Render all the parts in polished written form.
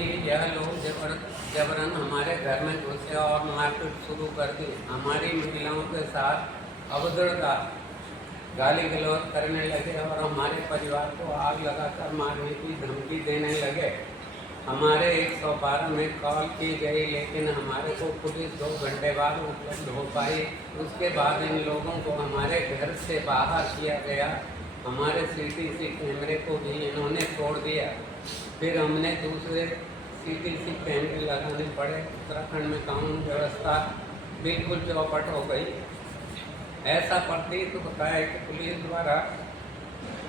कि यह लोग जबरन हमारे घर में घुसे और मारपीट शुरू कर दी। हमारी महिलाओं के साथ अभद्रता गाली गलौज करने लगे और हमारे परिवार को आग लगाकर मारने की धमकी देने लगे। हमारे 112 में कॉल की गई, लेकिन हमारे को पुलिस 2 घंटे बाद उपलब्ध हो पाई। उसके बाद इन लोगों को हमारे घर से बाहर किया गया। हमारे सीटीसी कैमरे को भी इन्होंने तोड़ दिया। फिर हमने दूसरे सीटीसी कैमरे लगाने पड़े। उत्तराखंड में कानून व्यवस्था बिल्कुल चौपट हो गई। ऐसा प्रतीत होता है कि पुलिस द्वारा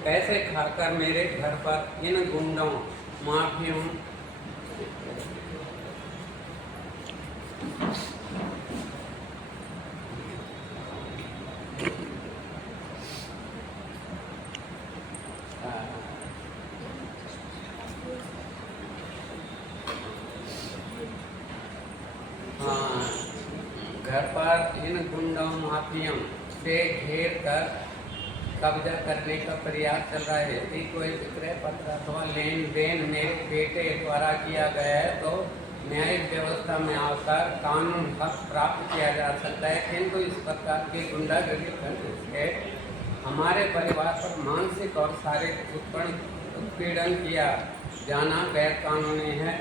पैसे खाकर मेरे घर पर इन गुंडों, माफियों घर पर इन गुंडों माफियों से घेर कर कब्जा करने का प्रयास चल रहा है। यदि कोई विक्रय पत्र अथवा लेन देन मेरे बेटे द्वारा किया गया है तो न्यायिक व्यवस्था में आकर कानून हक प्राप्त किया जा सकता है, किंतु इस प्रकार की गुंडागर्दी करने से हमारे परिवार पर मानसिक और शारीरिक उत्पीड़न किया जाना गैर कानूनी है।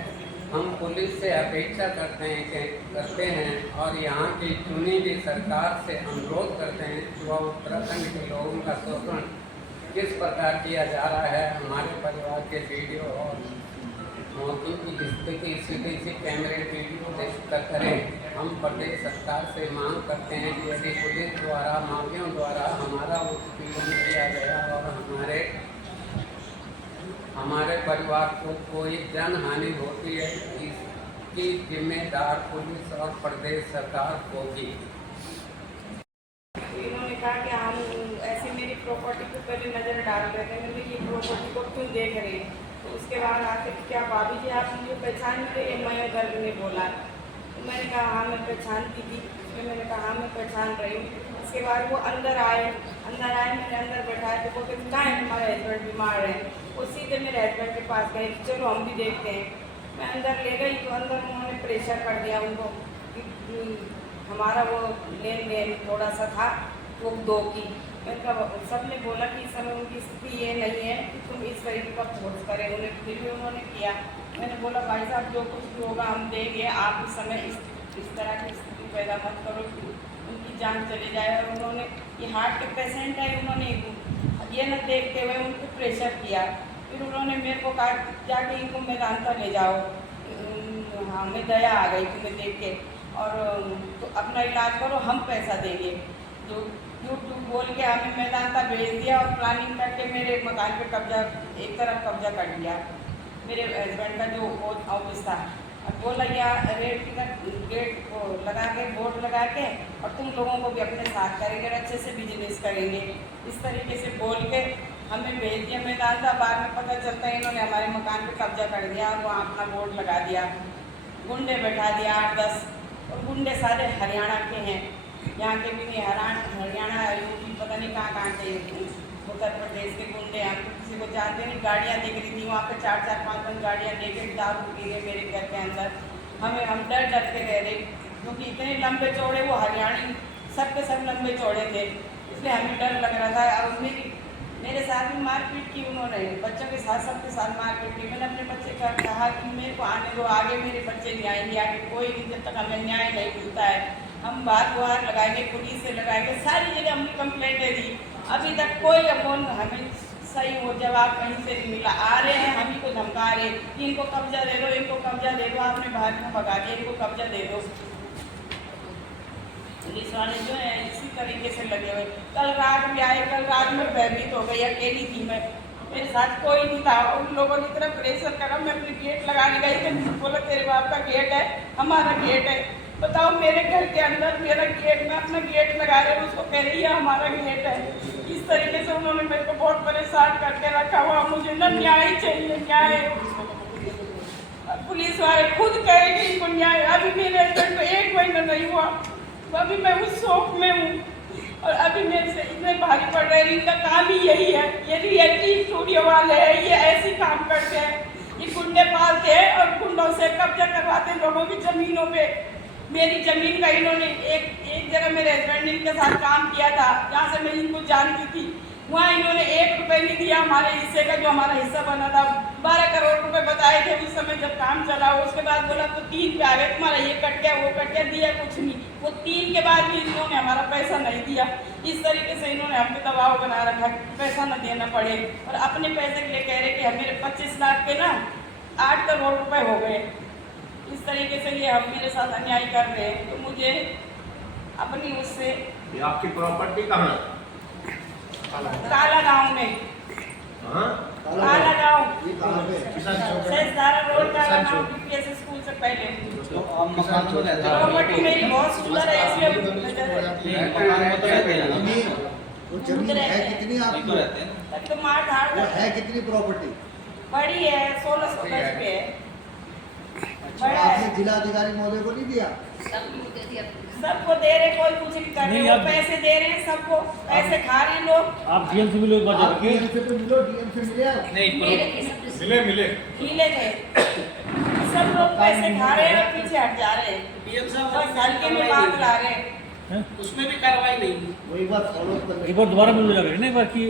हम पुलिस से अपेक्षा करते हैं और यहाँ की चुनी हुई सरकार से अनुरोध करते हैं कि वह उत्तराखंड के लोगों का शोषण किस प्रकार किया जा रहा है हमारे परिवार के वीडियो और मौतों की स्थिति सीटीसी कैमरे वीडियो देखकर करें। हम प्रदेश सरकार से मांग करते हैं कि यदि पुलिस द्वारा माफियों द्वारा हमारा उत्पीड़न किया गया और हमारे परिवार को कोई जनहानि होती है, इसकी जिम्मेदार पुलिस और प्रदेश सरकार होगी। इन्होंने कहा कि हम ऐसे मेरी प्रॉपर्टी को पहले नज़र डाल रहे थे, मैंने ये प्रॉपर्टी को क्यों देख रहे हैं। तो उसके बाद आके क्या भाभी जी आप मुझे पहचान रहे, मैं घर ने बोला। तो मैंने कहा हाँ मैं पहचानती थी। फिर मैंने कहा हाँ मैं पहचान रही हूँ। उसके बाद वो अंदर आए, मैंने अंदर बैठाया तो वो कहते कहाँ है हमारे हस्बैंड बीमार है। वो सीधे मेरे हस्बैंड के पास गए, चलो हम भी देखते हैं। मैं अंदर ले गई तो अंदर उन्होंने प्रेशर कर दिया उनको कि हमारा वो लेन देन थोड़ा सा था वो 2 की। मैंने कहा सब ने बोला कि इस समय उनकी स्थिति ये नहीं है कि तुम इस तरीके का फोर्स करें उन्हें, फिर भी उन्होंने किया। मैंने बोला भाई साहब जो कुछ भी होगा हम देंगे, आप इस समय इस तरह की स्थिति पैदा मत करो उनकी जान चली जाए। और उन्होंने ये हार्ट के पेशेंट है, उन्होंने ये न देखते हुए उनको प्रेशर किया। फिर उन्होंने मेरे को कहा जाके इनको मेदांता ले जाओ। हमें दया आ गई तुम्हें देख के, और तो अपना इलाज करो हम पैसा देंगे। तो झूठ बोल के हमें मेदांता भेज दिया और प्लानिंग करके मेरे मकान पे कब्जा, एक तरफ कब्जा कर लिया। मेरे हस्बैंड का जो ऑफिस था, अब बोला यहाँ रेट गेट को लगा के बोर्ड लगा के और तुम लोगों को भी अपने साथ करेंगे, अच्छे से बिजनेस करेंगे, इस तरीके से बोल के हमें भेज दिया मेदांता। बाद में पता चलता है इन्होंने हमारे मकान पे कब्जा कर दिया और वहाँ अपना बोर्ड लगा दिया, गुंडे बैठा दिया 8-10। और गुंडे सारे हरियाणा के हैं, यहाँ के भी नहीं, हरियाणा यूपी पता नहीं कहाँ के उत्तर प्रदेश के गुंडे। हम किसी को जानते नहीं। गाड़ियाँ दिख रही थी वहाँ पे 4-5 गाड़ियाँ लेके दारू पी रहे मेरे घर के अंदर। हम डर के रह रहे क्योंकि इतने लंबे चौड़े वो हरियाणी सब के सब लंबे चौड़े थे, इसलिए हमें डर लग रहा था। और मेरे साथ भी मारपीट की उन्होंने, बच्चों के साथ सबके साथ मारपीट की। मैंने अपने बच्चे का कहा कि मेरे को आने दो, आगे मेरे बच्चे नहीं आएंगे, आगे कोई नहीं, जब तक हमें न्याय नहीं मिलता है। हम बार गुहार लगाएंगे, पुलिस से लगाएंगे, सारी जगह हमने कंप्लेंटें दी, अभी तक कोई अमोन हमें सही हो जवाब कहीं से नहीं मिला। आ रहे हैं हम ही को धमका रहे कि इनको कब्जा दे दो, इनको कब्जा दे दो, आपने बाहर में भगा दिया, इनको कब्जा दे दो। पुलिस वाले जो है इसी तरीके से लगे हुए। कल रात भी आए, कल रात में भयभीत हो गई, अकेली थी मैं, मेरे साथ कोई नहीं था। उन लोगों ने इतना प्रेशर करा, मैं अपनी गेट लगाने गई तो बोला तेरे बाप का गेट है, हमारा गेट है। बताओ मेरे घर के अंदर मेरा गेट, मैं अपना गेट लगा रही हूँ, उसको कह रही है हमारा गेट है। इस तरीके से उन्होंने मेरे को बहुत परेशान करके रखा हुआ। मुझे न न्याय चाहिए, न्याय। पुलिस वाले खुद कहेंगे इनको न्याय। अभी मेरे हस्बैंड को 1 महीना नहीं हुआ, अभी मैं उस शौक में हूँ और अभी मेरे से इतने भारी पड़ रहे हैं। इनका काम ही यही है, ये रियलिटी स्टूडियो वाले हैं, ये ऐसे काम करते हैं। ये गुंडे पालते हैं और गुंडों से कब्जा करवाते लोगों की जमीनों पे। मेरी जमीन का इन्होंने एक जगह मेरे हस्बैंड ने इनके साथ काम किया था, जहाँ से मैं इनको जानती थी, वहाँ इन्होंने 1 रुपए नहीं दिया हमारे हिस्से का, जो हमारा हिस्सा बना था। 12 करोड़ रुपए बताए थे उस समय जब काम चला। उसके बाद बोला तो 3 पे आ गए, तुम्हारा ये कट गया वो कट गया, दिया कुछ नहीं। वो 3 के बाद भी इन्होंने हमारा पैसा नहीं दिया। इस तरीके से इन्होंने हम पे दबाव बना रखा कि पैसा न देना पड़े, और अपने पैसे के लिए कह रहे कि मेरे 25 लाख के ना 8 करोड़ रुपए हो गए। इस तरीके से ये हम मेरे साथ अन्याय कर रहे हैं। तो मुझे अपनी उससे ये आपकी प्रॉपर्टी कहाँ है? काला गाँव में, हाँ? काला गाँव किसान चौक है। शेषधारा रोड, काला गाँव बीपीएस स्कूल से पहले। तो आप मकान में रहते हैं? प्रॉपर्टी मेरी बहुत सुंदर है, इसलिए मकान में तो रहते हैं ना? वो जमीन है कितनी वहीं तो आपकी? रहते हैं ना? तो मार धाड़ वो है कितनी प्रॉपर्टी? बड़ी है, 1600 गज पे है, अच्छा, बड़ा है। आपने जिला अधिकारी महोदय को नहीं दिया? सबको दे रहे, कोई कुछ नहीं कर रहे, वो पैसे दे रहे हैं सबको, पैसे खा रहे हैं लोग। आप डीएम से मिलो एक बार आप जाके। डीएम से तो मिलो, डीएम से मिले आप? मिले हीले थे, सब लोग पैसे खा रहे हैं और पीछे हट जा रहे हैं, बस हल्के में बात ला रहे हैं। उसमें भी कार्रवाई नहीं हुई। वो एक बार फॉलो कर एक बार दोबारा मिलो जाके ना, एक बार की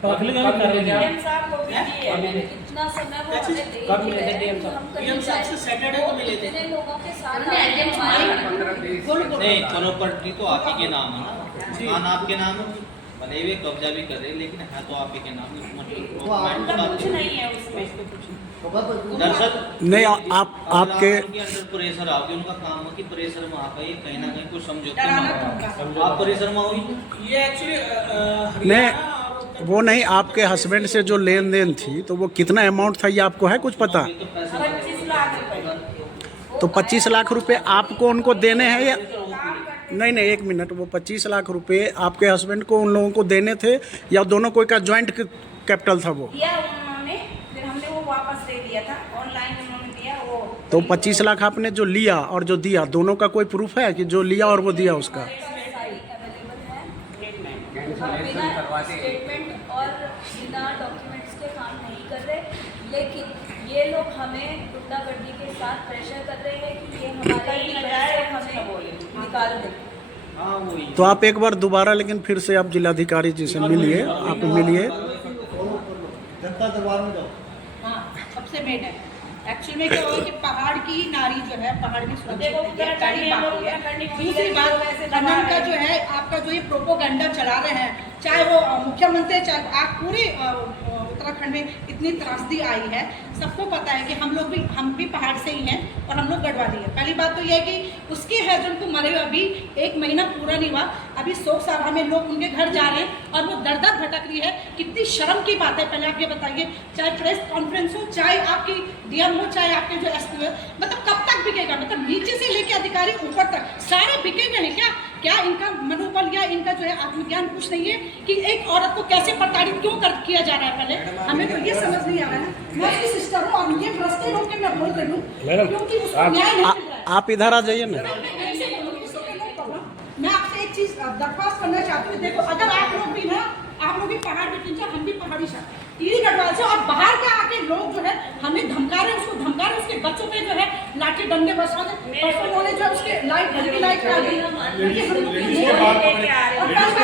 पता चलेगा ना कार्रवाई नहीं। डीएम साहब को कीजिए। इतना समय वो हमें दे कब दिया मिले थे है डीएम कि साहब? हम कहीं डीएम साहब से जाए। सैटरडे को मिले थे। इतने लोगों के साथ हमने आइडेंटिफाई नहीं, प्रॉपर्टी तो आप ही के नाम है ना, मकान आपके नाम है, भले वे कब्जा भी कर रहे हैं, लेकिन है तो आप ही के नाम है। मतलब कुछ नहीं है उसमें। दरअसल नहीं, आपके अंडर प्रेशर आओगे, उनका काम है कि प्रेशर में आ गए, कहीं ना कहीं कुछ समझौते डराना में धमकाना। आप प्रेशर में आओगे। ये एक्चुअली नहीं, वो नहीं, आपके हस्बैंड से जो लेन देन थी तो वो कितना अमाउंट था ये आपको है कुछ पता? अभी तो पैसे 25 लाख रुपए। तो 25 लाख रुपए आपको उनको देने हैं या नहीं? नहीं, एक मिनट, वो 25 लाख रुपए आपके हस्बैंड को उन लोगों को देने थे या दोनों कोई का ज्वाइंट कैपिटल था? वो दिया उन्होंने, फिर हमने वो वापस दे दिया था, ऑनलाइन उन्होंने दिया वो। तो 25 लाख आपने जो लिया और जो दिया, दोनों का कोई प्रूफ है कि जो लिया और वो दिया उसका? कैंसिलेशन करवा दे। स्टेटमेंट और बिना डॉक्यूमेंट्स के काम नहीं कर रहे, लेकिन ये लोग हमें गुंडागर्दी के साथ प्रेशर कर रहे हैं कि ये हमारे ही पैसे हमें निकाल दें। हाँ वही तो आप एक बार दोबारा लेकिन फिर से आप जिलाधिकारी जी से मिलिए, आप मिलिए। जनता दरबार में जाओ। हाँ, सबसे मेन है एक्चुअल में क्या हुआ कि पहाड़ की नारी जो है पहाड़ में सुरक्षित देखो, नहीं है, उत्तराखंड पहली में बात लोग ये है। उत्तराखंड में दूसरी बात, वैसे खनन दबा का रहे जो है आपका जो ये प्रोपोगंडा चला रहे हैं, चाहे वो मुख्यमंत्री, चाहे आप पूरे उत्तराखंड में इतनी त्रासदी आई है, सबको पता है कि हम भी पहाड़ से ही हैं और हम लोग गढ़वाली हैं। पहली बात तो ये है कि उसके हस्बैंड को मरे हुए अभी 1 महीना पूरा नहीं हुआ, अभी शोक सभा में लोग उनके घर जा रहे हैं और वो दर दर भटक रही है। कितनी शर्म की बात है, पहले आप ये बताइए, चाहे प्रेस कॉन्फ्रेंस हो, चाहे आपकी डीएम हो, चाहे आपके जो एसपी हो, मतलब कब तक बिकेगा? मतलब नीचे से लेके अधिकारी ऊपर तक सारे बिके हुए हैं क्या? क्या इनका मनोबल या इनका जो है आत्मज्ञान कुछ नहीं है कि एक औरत को कैसे प्रताड़ित क्यों किया जा रहा है? पहले हमें तो ये समझ नहीं आ रहा है। मैं उसकी सिस्टर हूँ और ये भ्रष्टे लोग के मैं बोल रही हूँ क्योंकि उसको न्याय नहीं मिल रहा है। आप इधर आ जाइए ना। मैं आपसे एक चीज दरख्वास्त करना चाहती हूँ, देखो अगर आप लोग भी ना, आप लोग भी पहाड़ में किंचा, हम भी पहाड़ी टीरी गढ़वाल से, और बाहर के आके लोग जो है हमें धमका रहे हैं, उसको धमका रहे हैं, उसके बच्चों पे जो है लाठी डंडे बरसा रहे, परसों उन्होंने जो है उसके लाइट घर की लाइट करा दी, और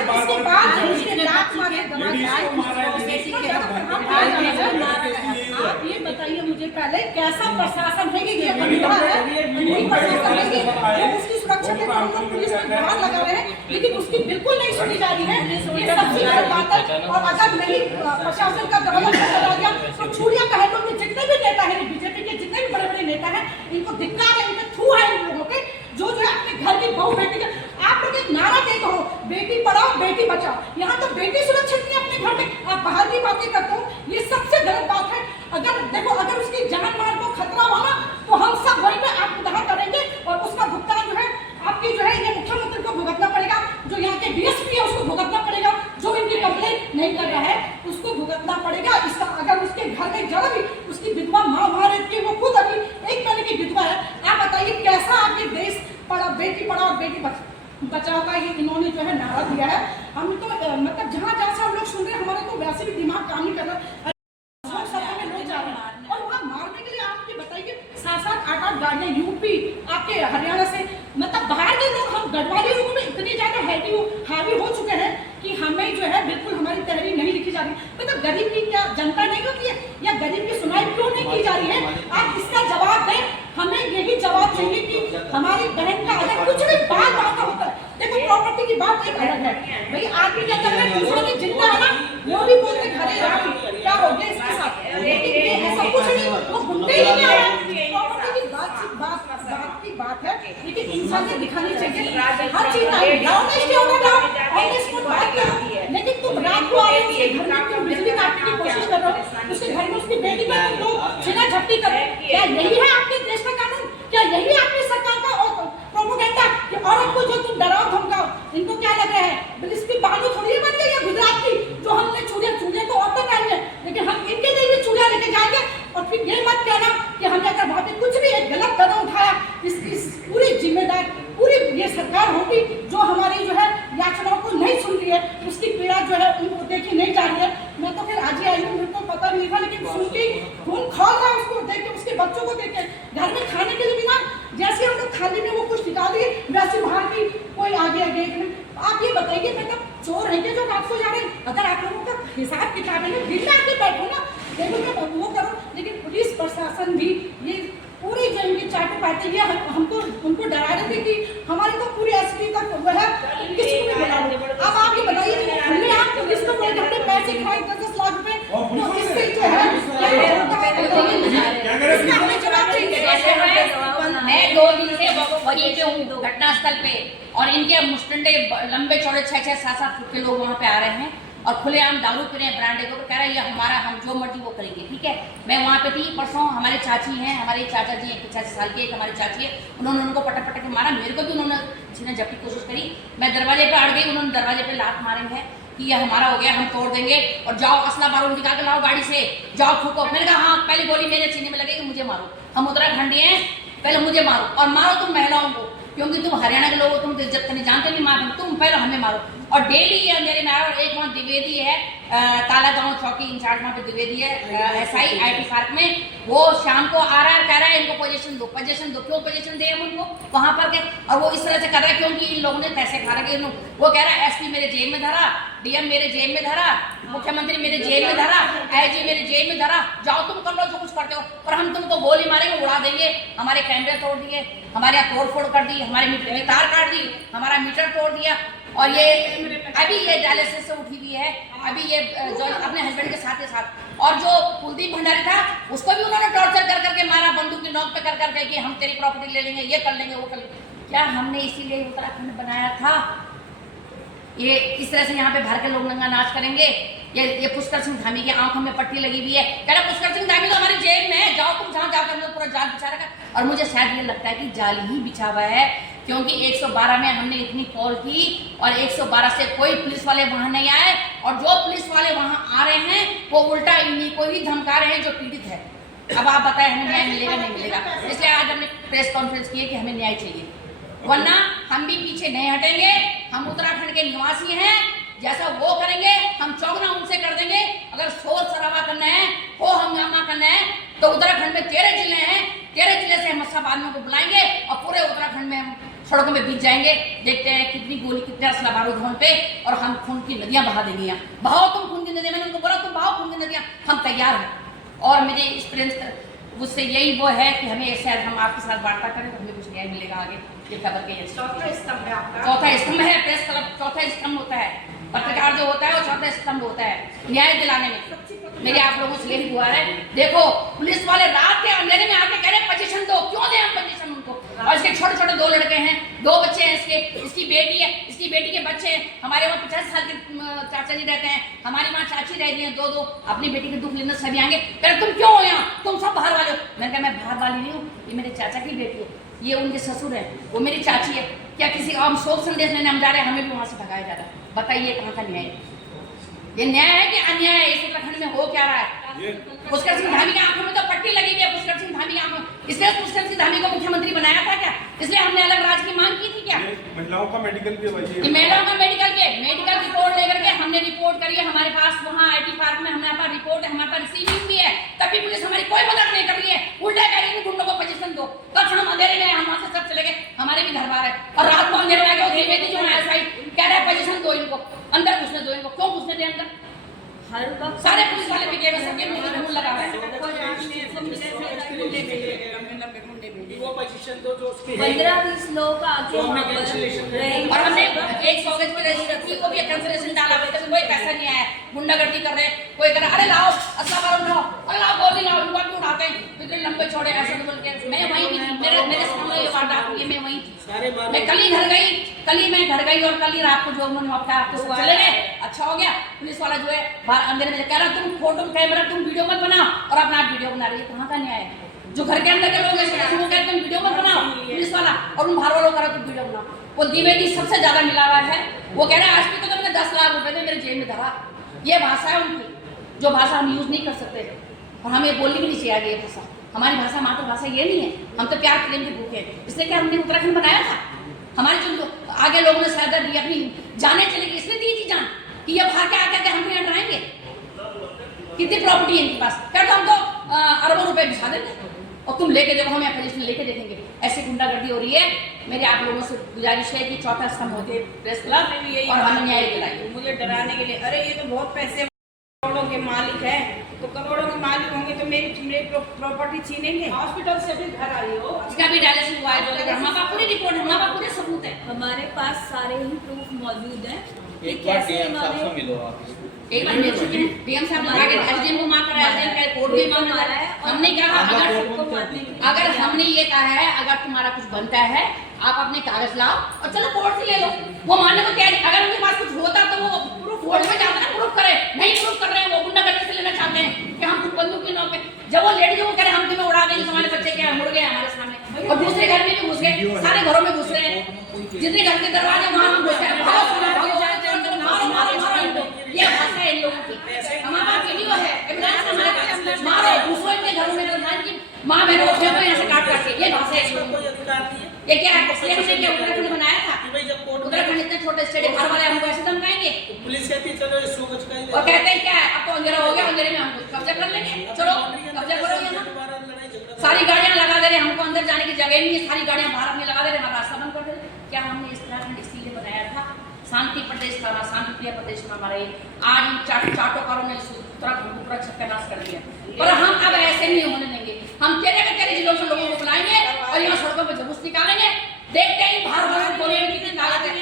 उसके बाद उसके लात मारे आप ये बताइए मुझे पहले कैसा प्रशासन है कि ये बंदा है, प्रशासन है कि जो उसकी सुरक्षा के लिए हम लोग पुलिस में गुहार लगा रहे हैं, लेकिन उसकी बिल्कुल नहीं सुनी जा रही है। ये सबसे बड़ी बात है। और अगर नहीं प्रशासन का दबाव चला गया तो छुड़िया कहलों के जितने भी नेता हैं, बीजेपी के जितने भी बड़े बड़े नेता हैं, इनको धिक्कार है, इनका थू है इन लोगों के, जो है अपने घर की बहू बेटी के, आप लोग एक नारा देते हो बेटी पढ़ाओ बेटी बचाओ, यहाँ तो बेटी सुरक्षित नहीं अपने घर में, आप बाहर की बातें करते हो, ये सबसे गलत बात है। अगर देखो, अगर उसकी जान माल को खतरा हुआ ना तो हम सब वहीं पे आत्मदाह करेंगे और उसका भुगतान जो है आपकी जो है ये मुख्यमंत्री को भुगतना पड़ेगा, जो यहाँ के डीएसपी है उसको भुगतना पड़ेगा, जो इनकी कंप्लेंट नहीं कर रहा है उसको भुगतना पड़ेगा। इसका अगर उसके घर में जरा भी उसकी विधवा माँ वहाँ रहती है, वो खुद अभी 1 महीने की विधवा है, आप बताइए कैसा आपके देश बेटी पढ़ाओ और बेटी बचाओ का ये इन्होंने जो है नारा दिया है। हम तो मतलब जहाँ से हम लोग सुन रहे हैं, हमारे तो वैसे भी दिमाग काम नहीं कर 7-7 8-8 गाड़ियाँ यूपी आपके हरियाणा से, मतलब बाहर के लोग, हम गढ़वाली लोगों में इतने ज्यादा हावी हो चुके हैं कि हमें जो है बिल्कुल हमारी तहरीर नहीं लिखी जा रही। मतलब गरीब की क्या जनता नहीं होती है, या गरीब की सुनाई क्यों नहीं की जा रही है? आप इसका जवाब दें। हमें यही जवाब चाहिए कि हमारी बहन का अगर कुछ भी बाल बांका होता है, देखो प्रॉपर्टी की बात एक अलग है भाई, आदमी के अंदर में दूसरा की जिंदा है ना, वो भी बोलते घरे राम क्या हो गया इसके साथ, लेकिन ये ऐसा कुछ नहीं, वो घूमते ही नहीं आ रहा। प्रॉपर्टी की बात की बात है, लेकिन इंसानियत दिखानी चाहिए। हर चीज बात करो, लेकिन तुम रात को आए उसके घर में तुम बिजली काटने की कोशिश कर रहे हो, उसके घर में उसकी बेटी का तुम लोग छीना झपटी कर रहे हो। क्या यही है आपके देश का कानून? क्या यही है आपकी सरकार का प्रोपोगेंडा कि औरत को जो तुम डराओ धमकाओ? इनको क्या लग रहा है इसकी बालू थोड़ी बन गई है गुजरात की, जो हमने चूड़ियां तो औरतें पहन है, लेकिन हम इनके लिए भी चूड़ियां लेके जाएंगे। और फिर ये मत कहना कि हमने अगर वहां पे कुछ भी एक गलत कदम उठाया, इसकी पूरी जिम्मेदार पूरी ये सरकार होगी जो हमारी जो है याचनाओं को नहीं सुन रही है, उसकी पीड़ा जो है उनको देखी नहीं जा रही है। मैं तो फिर आज ही आई हूँ, मेरे को पता नहीं था, लेकिन सुन के खून खौल रहा है उसको देख के, उसके बच्चों को देख के। घर में खाने के लिए भी ना, जैसे हम लोग थाली में वो कुछ निकाल दिए वैसे बाहर की कोई आगे आप ये बताइए, मतलब चोर है जो रात को जा रहे हैं? अगर आप लोगों का हिसाब किताब है ना, दिन में आके बैठो ना, देखो वो करो। लेकिन पुलिस प्रशासन भी ये पूरी जो इनकी चाटू पार्टी है, हमको उनको डरा रहे थे कि हमारी तो पूरी एसपी तक वो है, किसी को भी बुला लो। अब आप ये बताइए कि हमने आप पुलिस को बोले अपने पैसे खाए 10-10 लाख रुपए, तो इससे जो है हमें जवाब चाहिए। मैं 2 दिन से वहीं पे हूँ घटनास्थल पे, और इनके मुस्टंडे लंबे चौड़े 6-6 7-7 फुट के लोग वहाँ पे आ रहे हैं और खुलेआम दारू पी रहे हैं ब्रांडे को, कह रहे हैं ये हमारा, हम जो मर्जी वो करेंगे। ठीक है, मैं वहाँ पे थी परसों, हमारे चाची हैं, हमारे चाचा जी हैं 85 साल के, एक हमारी चाची है, उन्होंने उनको पटक के मारा, मेरे को भी उन्होंने छीना झपटी कोशिश करी। मैं दरवाजे पे अड़ गई, उन्होंने दरवाजे पे लात मारे हैं कि ये हमारा हो गया, हम तोड़ देंगे, और जाओ असला बारूद निकाल के लाओ गाड़ी से, जाओ फूको। मैंने कहा हाँ, पहले गोली मेरे सीने में लगेगी, मुझे मारो, हम उत्तराखंडी हैं, पहले मुझे मारो, और मारो तुम महिलाओं को, क्योंकि तुम हरियाणा के लोग हो, तुम इज्जत करने जानते नहीं, मार तुम पहले हमें मारो। और डेली ये मेरे में और एक वहाँ द्विवेदी है, काला गांव चौकी इंचार्ज वहाँ पे द्विवेदी है, एसआई आईटी पार्क में, वो शाम को आ रहा है, कह रहा है इनको पोजीशन दो। क्यों पोजीशन दे हम उनको वहाँ पर के? और वो इस तरह से कर रहा है क्योंकि इन लोगों ने पैसे खा रखे। वो कह रहा है एसपी मेरे जेब में धरा, डीएम मेरे जेब में धरा, मुख्यमंत्री मेरे जेब में धरा, आईजी मेरे जेब में धरा, जाओ तुम कर लो जो कुछ करते हो, पर हम तुमको गोली मारेंगे, उड़ा देंगे। हमारे कैमरे तोड़ दिए, हमारे यहाँ तोड़ फोड़ कर दी, हमारे मीटर में तार काट दी, हमारा मीटर तोड़ दिया। और ये अभी ये डायलिसिस से उठी हुई है, अभी ये जो अपने हस्बैंड के साथ ही साथ। और जो कुलदीप भंडारी था उसको भी उन्होंने टॉर्चर कर करके मारा, बंदूक की नोक पे कर करके कि हम तेरी प्रॉपर्टी ले लेंगे, ये कर लेंगे, वो कर लेंगे। क्या हमने इसीलिए उत्तराखंड बनाया था? ये इस तरह से यहाँ पे भर के लोग नंगा नाच करेंगे? ये पुष्कर सिंह धामी की आंखों में पट्टी लगी हुई है, कह रहा पुष्कर सिंह धामी तो हमारी जेब में है, जाओ तुम जहाँ जाकर हम लोग पूरा जाल बिछा रखा। और मुझे शायद ये लगता है कि जाल ही बिछा हुआ है, क्योंकि 112 में हमने इतनी कॉल की और 112 से कोई पुलिस वाले वहां नहीं आए, और जो पुलिस वाले वहां आ रहे हैं वो उल्टा इन्हीं को ही धमका रहे हैं जो पीड़ित है। अब आप बताएं हमें न्याय मिलेगा नहीं मिलेगा? इसलिए आज हमने प्रेस कॉन्फ्रेंस की है कि हमें न्याय चाहिए, वरना हम भी पीछे नहीं हटेंगे। हम उत्तराखंड के निवासी हैं, जैसा वो करेंगे हम चौगुना उनसे कर देंगे। अगर शोर शराबा करना है, हो हंगामा करना है, तो उत्तराखंड में 13 जिले हैं, 13 जिले से हम सब आदमियों को बुलाएंगे और पूरे उत्तराखंड में हम सड़कों में बीत जाएंगे। देखते हैं कितनी गोली, कितने असला बारूद हम पे, और हम खून की नदियां बहा देंगे। यहाँ बहाओ तुम खून की नदियां, मैंने उनको बोला तुम बहाओ खून की नदियां, हम तैयार हैं। और मुझे एक्सपीरियंस उससे यही वो है कि हमें शायद हम आपके साथ वार्ता करें तो हमें कुछ न्याय मिलेगा आगे। ये खबर के चौथा स्तंभ है आपका, चौथा स्तंभ है प्रेस क्लब, चौथा स्तंभ होता है, पत्रकार जो होता है वो चौथा स्तंभ होता है न्याय दिलाने में। मेरी आप लोगों से यही गुहार है। देखो पुलिस वाले रात के अंधेरे में आके कह रहे पोजीशन दो, क्यों दें हम पोजीशन उनको? और इसके छोटे छोटे 2 लड़के हैं, 2 बच्चे हैं, इसकी बेटी है, इसकी बेटी के बच्चे हैं। हमारे वहाँ 50 साल के चाचा जी रहते हैं, हमारी वहाँ चाची रहती हैं, 2 अपनी बेटी के दुख लेने सभी आएंगे। कह तुम क्यों हो यहाँ, तुम सब बाहर वाले हो? मैंने कहा मैं बाहर वाली नहीं हूँ, ये मेरे चाचा की बेटी है, ये उनके ससुर है, वो मेरी चाची है। क्या किसी हम शोक संदेश लेने हम जा रहे हैं, हमें भी वहाँ से भगाया जा रहा है? बताइए कहाँ का न्याय? ये न्याय है कि अन्याय है? इस उत्तराखंड में हो क्या रहा है? पुष्कर सिंह धामी की आंखों में तो पट्टी लगी हुई है, पुष्कर सिंह धामी की आंखों, इसलिए पुष्कर सिंह धामी को मुख्यमंत्री बनाया था क्या? इसलिए हमने अलग राज्य की मांग की थी क्या? महिलाओं का मेडिकल भी ये महिलाओं का मेडिकल रिपोर्ट लेकर के हमने रिपोर्ट करी है, हमारे पास वहाँ आईटी पार्क में हमारे पास रिपोर्ट है, हमारे पास रिसीविंग भी है, तब भी पुलिस हमारी कोई मदद नहीं कर रही है। उल्टा कह रही है गुंडों को पोजीशन रहा है, और रात को अंधेरे में आके वो व्यक्ति जो है साइड कह रहा है पोजीशन दो इनको, अंदर घुसने दो इनको, क्यों घुसने दे अंदर? हर वक्त सारे पुलिस वाले भी कह सबके मुंह में लगा हुआ है। वो पोजीशन दो जो उसकी है। 15-20 लोग आके वहाँ पर रहेंगे। और हमने एक सौगज की रजिस्ट्री को भी कैंसिलेशन डाला, लेकिन कोई पैसा नहीं आया, गुंडागर्दी कर रहे, कोई कह रहा अरे लाओ अस्सलाम वालेकुम लाओ, अरे लाओ गोली लाओ, इनको क्यों उठाते हैं, इतने लंबे छोड़े ऐसे बोल के। मैं वहीं भी थी, मेरे सामने ये वारदात हुई, मैं वहीं थी। मैं कल ही घर गई और कल ही रात को जो उन्होंने वक्त आपको चले गए, अच्छा हो गया। पुलिस वाला जो है बाहर अंदर में कह रहा तुम फोटो कैमरा तुम वीडियो मत बनाओ, और अपना आप वीडियो बना रही है, कहाँ का न्याय है? जो घर के अंदर के लोग हैं वो कहते हैं वीडियो मत बनाओ पुलिस वाला, और उन बाहर वालों करो तुम वीडियो बनाओ। वो द्विवेदी सबसे ज्यादा मिला हुआ है, वो कह रहे हैं आजमी को तो मैंने 10 लाख रुपए थे मेरे जेब में धरा। ये भाषा है उनकी, जो भाषा हम यूज नहीं कर सकते, और हमें बोलनी भी नहीं चाहिए आगे ये भाषा। हमारी भाषा मातृभाषा ये नहीं है, हम तो प्यार प्रेम के भूखे हैं। इसलिए क्या हमने उत्तराखंड बनाया था? हमारे जो आगे लोगों ने सहायता दी, अपनी जाने चले गई, इसलिए दी थी जान कि ये बाहर के आके हम यहाँ डराएंगे। कितनी प्रॉपर्टी है इनके पास, कहते हम तो अरबों रुपए बिछा देंगे और तुम लेके देखो, हमें पुलिस में लेके देखेंगे। ऐसी गुंडागर्दी हो रही है। मेरी आप लोगों से गुजारिश है कि चौथा स्तंभ होते प्रेस क्लब और हमें न्याय दिलाइए। मुझे डराने के लिए, अरे ये तो बहुत पैसे करोड़ों के मालिक है, तो करोड़ों के मालिक होंगे तो मेरी प्रॉपर्टी छीनेंगे। हॉस्पिटल से भी घर आई हो, इसका भी डायलिसिस हुआ है, जो हमारे पास पूरी रिपोर्ट, हमारे पास पूरे सबूत है, हमारे पास सारे ही प्रूफ मौजूद हैं कि एक बार कैसे डीएम साहब से इन्होंने मिलो आप। एक बार मिल चुके हैं, डीएम साहब लगा के एसडीएम को मार कर एसडीएम का कोर्ट भी मार रहा है। हमने कहा अगर हमने ये कहा है अगर तुम्हारा कुछ बनता है आप अपने कागज लाओ और चलो कोर्ट से ले लो। वो मानने को तैयार, अगर उनके पास कुछ होता तो वो प्रूफ कोर्ट में जाते ना, प्रूफ करे, नहीं प्रूफ कर रहे हैं, वो गुंडागर्दी से लेना चाहते हैं कि हम कुछ बंदूक की नोक पे। जब वो लेडीज को कह रहे हम तुम्हें उड़ा देंगे, हमारे बच्चे क्या मुड़ गए हमारे सामने, और दूसरे घर में भी घुस गए, सारे घरों में घुस रहे हैं, जितने घर के दरवाजे वहां हम घुस गए, ये भाषा है इन लोगों की। हमारे पास वीडियो है, एविडेंस हमारे पास, मारो घुसो इनके घरों में, की माँ बहनों को फेंको यहाँ से काट काट के, ये भाषा है इस लोगों की। ये क्या है, इसलिए हमने क्या उत्तराखंड बनाया था, उत्तराखंड इतने छोटे स्टेट घर वाले हमको ऐसे धमकाएंगे, पुलिस कहती है चलो इस सोच का ही और कहते हैं क्या है अब तो अंधेरा हो गया, अंधेरे में हम कब्जा कर लेंगे, चलो कब्जा करो यहाँ। सारी गाड़ियां लगा दे रहे, हमको अंदर जाने की जगह नहीं है, सारी गाड़ियां बाहर में लगा दे रहे, हमारा रास्ता बंद कर दे रहे। क्या हमने उत्तराखंड इसीलिए बनाया था शांति प्रदेश का, शांति प्रिय प्रदेश में हमारे आज इन चाटोकारों ने उत्तराखंड को पूरा छक्कानाश कर दिया, पर हम अब ऐसे नहीं होने देंगे। हम तेरे जिलों से लोगों को बुलाएंगे और यहाँ सड़कों पर जुलूस निकालेंगे, देखते हैं बाहर बाहर बोले में कितनी ताकत है,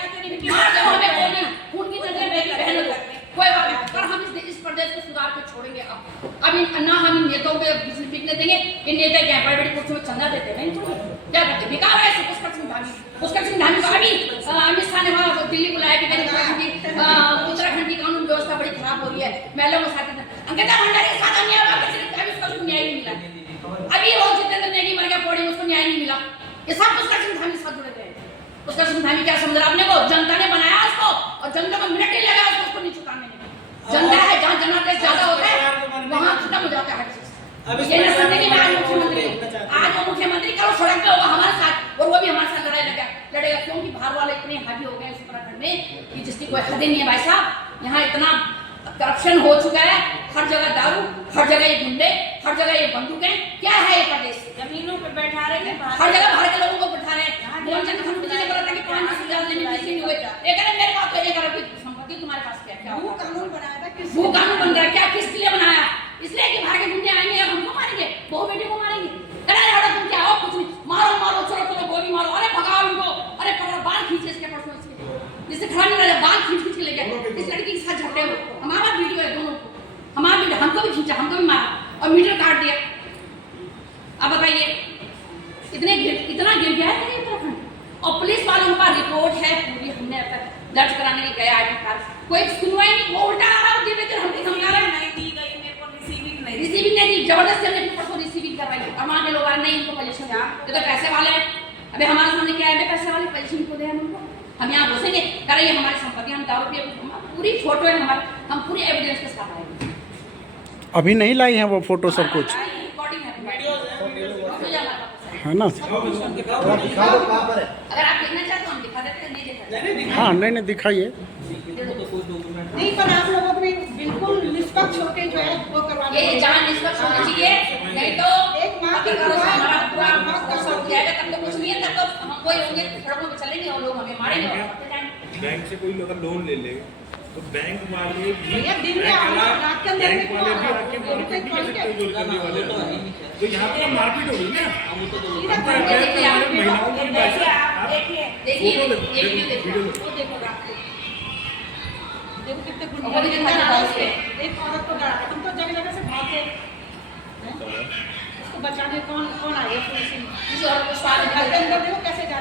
मार दो हमें बोली खून की नदियां बहती बहने दो, कोई बात नहीं, पर हम इस प्रदेश को सुधार के छोड़ेंगे। अब ना हम इन नेताओं पे बिकने देंगे। इन नेता क्या बड़ी बड़ी कुर्सियों में चंदा देते हैं, क्या करते बेकार है। पुष्कर सिंह धामी को अभी अमित शाह ने वहाँ दिल्ली बुलाया कि उत्तराखंड की कानून व्यवस्था बड़ी खराब हो रही है, महिलाओं के साथ अंकिता भंडारी के साथ अन्याय हुआ, अभी उसको न्याय नहीं मिला। अभी वो जितेंद्र नेगी मर गया पौड़ी, उसको न्याय नहीं मिला। ये सब पुष्कर सिंह धामी के साथ जुड़े थे। पुष्कर सिंह धामी क्या समझ रहा अपने को, जनता ने बनाया उसको और जनता को मिनट ही लगा उसको नहीं छुटाने में। जनता है जहाँ जनादेश ज्यादा होता है वहाँ खत्म हो जाता है। ये न समझे कि आज वो मुख्यमंत्री कल सड़क पे होगा हमारे साथ, और वो भी हमारे साथ लड़ेगा, क्योंकि बाहर वाले इतने हावी हो गए इस उत्तराखंड में कि जिसकी कोई हद नहीं है। भाई साहब यहाँ इतना करप्शन हो चुका है, हर जगह दारू, हर जगह ये गुंडे, हर जगह ये बंदूकें, क्या है ये प्रदेश? जमीनों पे बैठा रहे हैं, हर जगह बाहर के लोगों को बैठा रहे हैं। मोहनचंद खंडू जी ने बोला था कि 5 सुझाव देने में किसी नहीं हुए, ये कह रहे मेरे पास तो ये करो कि संपत्ति तुम्हारे पास क्या वो कानून बनाया था, वो कानून बन रहा है क्या, किसके लिए बनाया? इसलिए कि बाहर के गुंडे आएंगे और हमको मारेंगे, बहू बेटी को मारेंगे। अरे यार तुम क्या हो, कुछ नहीं, मारो मारो, चलो चलो गोली मारो, अरे भगाओ इनको, अरे पकड़ो, बाल खींचे इसके परसों इसके, जिससे खड़ा नहीं रहा, बाल खींच खींच के लेके इस लड़की के साथ झगड़े हो। हमारा वीडियो है दोनों को, हमारा वीडियो, हमको भी खींचा, हमको भी मारा और मीटर काट दिया। अब बताइए इतना गिर गया है उत्तराखंड, और पुलिस वालों का रिपोर्ट है पूरी, हमने दर्ज कराने के गया है, कोई सुनवाई नहीं, वो उल्टा आ रहा है, धीरे धीरे हमको समझा रहा है, नहीं दी गई मेरे को रिसीविंग नहीं दी, जबरदस्ती हमने परसों रिसीविंग करवाई, और वहाँ के लोग आ नहीं इनको पोजीशन दिया, तो पैसे वाले हैं। अभी हमारे सामने क्या है, पैसे वाले पोजीशन को दे हम उनको, हम यहाँ घुसेंगे, कह रहे हमारी संपत्ति, हम दारू पिए, पूरी फोटो है हमारे, हम पूरी एविडेंस के साथ आएंगे। अभी नहीं लाई है वो फोटो सब कुछ है ना? दिखा दो कहाँ पर है। अगर आप देखना चाहते हो हम दिखा देते हैं, नहीं दिखा हाँ नहीं दिखाइए। नहीं, पर आप लोगों को बिल्कुल निष्पक्ष होके जो है वो करवाना ये जान निष्पक्ष होना चाहिए, नहीं तो एक माँ की हमारा पूरा जाएगा, तब तो कुछ नहीं है, तब तो हम कोई होंगे सड़कों पे चलेंगे और लोग हमें मारेंगे और बैंक से कोई अगर लोन ले ले तो बैंक वाले भी भैया दिन में आओ ना, रात के अंदर बैंक वाले भी आके मार्केट में कैसे तोड़ करने वाले हैं। तो यहाँ पे मारपीट हो गई ना। महिलाओं की देखिए फोटो देखो, ये वीडियो देखो वो देखो रात को। देखो कितने गुंडे और ये दिखाते हैं उसके। एक औरत को डरा, तुम तो जगह जगह से भागते हैं। उसको बचाने कौन कौन आए पुलिस? किसी और को सवाल घर के अंदर देखो कैसे जा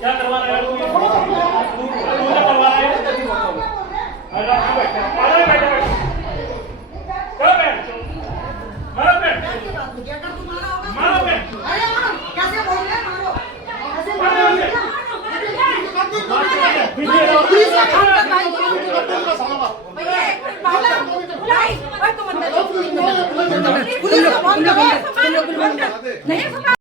क्या करवा रहे हो? क्या करवा रहे हो? कैसे बोल रहे हैं मारो कैसे बोल रहे हैं पुलिस